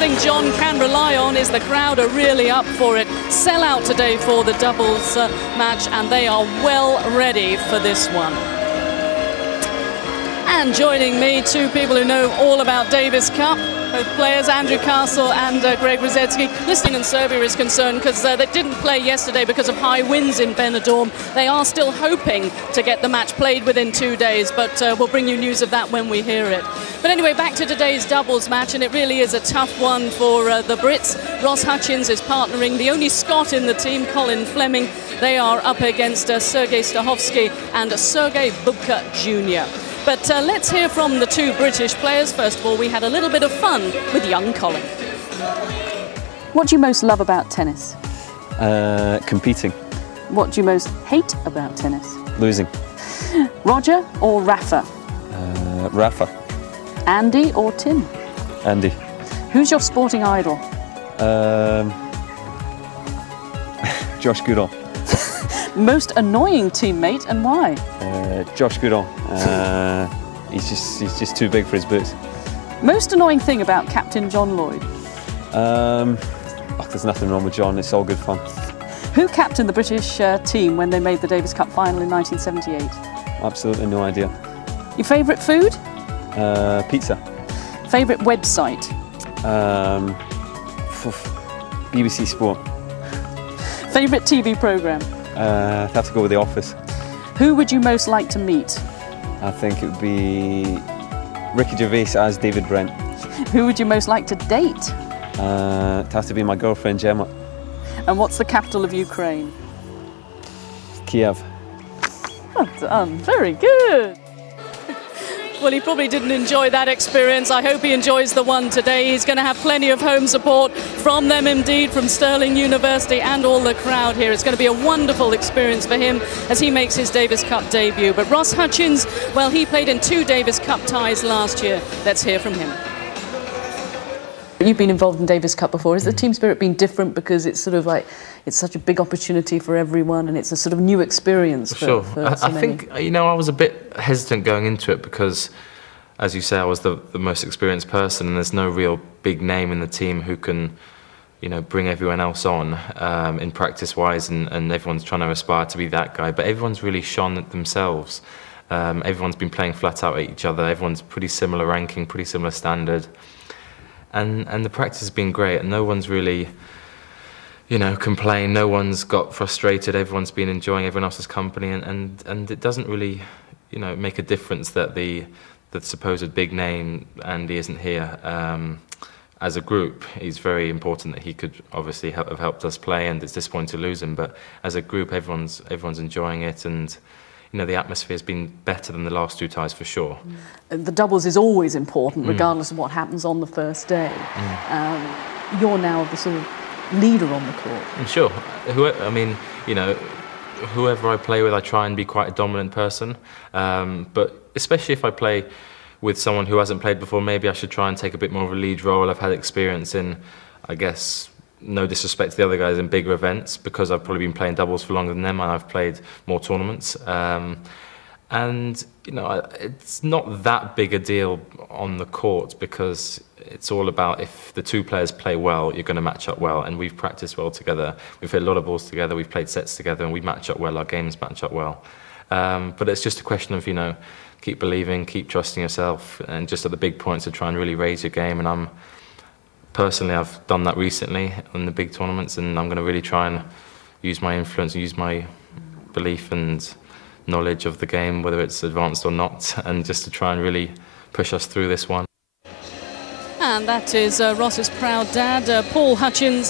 something John can rely on is the crowd are really up for it. Sell out today for the doubles match, and they are well ready for this one. And joining me, two people who know all about Davis Cup, both players, Andrew Castle and Greg Rosetsky. Listening in Serbia is concerned because they didn't play yesterday because of high winds in Benidorm. They are still hoping to get the match played within 2 days, but we'll bring you news of that when we hear it. But anyway, back to today's doubles match, and it really is a tough one for the Brits. Ross Hutchins is partnering the only Scot in the team, Colin Fleming. They are up against Sergei Stahovsky and Sergei Bubka Jr. But let's hear from the two British players. First of all, we had a little bit of fun with young Colin. What do you most love about tennis? Competing. What do you most hate about tennis? Losing. Roger or Rafa? Rafa. Andy or Tim? Andy. Who's your sporting idol? Josh Goodall. Most annoying teammate and why? Josh Goodall. He's just too big for his boots. Most annoying thing about Captain John Lloyd? There's nothing wrong with John. It's all good fun. Who captained the British team when they made the Davis Cup final in 1978? Absolutely no idea. Your favourite food? Pizza. Favourite website? BBC Sport. Favourite TV programme? I'd have to go with The Office. Who would you most like to meet? I think it would be Ricky Gervais as David Brent. Who would you most like to date? It'd have to be my girlfriend Gemma. And what's the capital of Ukraine? Kiev. Well done, very good. Well, he probably didn't enjoy that experience. I hope he enjoys the one today. He's going to have plenty of home support from them indeed, from Stirling University and all the crowd here. It's going to be a wonderful experience for him as he makes his Davis Cup debut. But Ross Hutchins, well, he played in 2 Davis Cup ties last year. Let's hear from him. You've been involved in Davis Cup before. Has the team spirit been different because it's sort of like it's such a big opportunity for everyone and it's a sort of new experience for so I think, you know, I was a bit hesitant going into it because, as you say, I was the most experienced person and there's no real big name in the team who can, you know, bring everyone else on in practice-wise, and everyone's trying to aspire to be that guy. But everyone's really shone at themselves. Everyone's been playing flat out at each other. Everyone's pretty similar ranking, pretty similar standard. And the practice has been great, and no one's really, you know, complained. No one's got frustrated. Everyone's been enjoying everyone else's company, and it doesn't really, you know, make a difference that the supposed big name Andy isn't here. As a group, he's very important that he could obviously have helped us play, and it's disappointing to lose him. But as a group, everyone's enjoying it, and you know, the atmosphere has been better than the last 2 ties for sure. The doubles is always important, regardless of what happens on the first day. You're now the sort of leader on the court. Sure. I mean, you know, whoever I play with, I try and be quite a dominant person. But especially if I play with someone who hasn't played before, maybe I should try and take a bit more of a lead role. I've had experience in, I guess, no disrespect to the other guys, in bigger events, because I've probably been playing doubles for longer than them and I've played more tournaments. And, you know, it's not that big a deal on the court because it's all about if the 2 players play well, you're going to match up well. And we've practiced well together. We've hit a lot of balls together. We've played sets together and we match up well. Our games match up well. But it's just a question of, you know, keep believing, keep trusting yourself, and just at the big points to try and really raise your game. And personally, I've done that recently in the big tournaments, and I'm going to really try and use my influence, use my belief and knowledge of the game, whether it's advanced or not, and just to try and really push us through this one. And that is Ross's proud dad, Paul Hutchins.